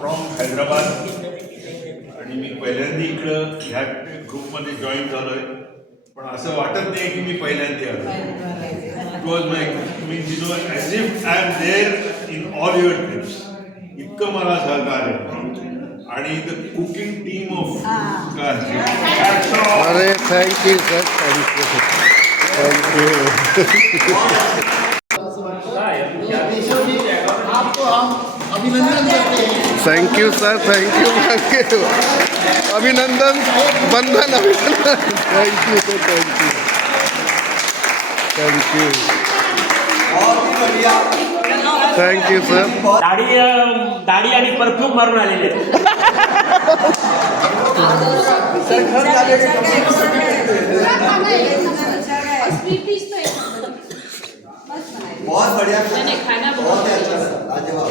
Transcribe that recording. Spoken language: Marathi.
फ्रॉम हैदराबाद आणि मी पहिल्यांदा इकडं ह्या ग्रुपमध्ये जॉईन झालोय. पण असं वाटत नाही की मी पहिल्यांदा आलो. It was my means you know as if I am there in all your trips. इतकं मला सहकार्य आणि द कुकिंग टीम ऑफ अरे थँक्यू सर, थँक्यू आपको हम अभिनंदन करते हैं. Thank you sir, thank you thank you. अभिनंदन, बंधन अभिनंदन. Thank you sir, thank you thank you thank you sir. दाढी आणि परफ्यूम मारून आलेले आहेत. बहुत बढ़िया, बहुत अच्छा, लाजवाब.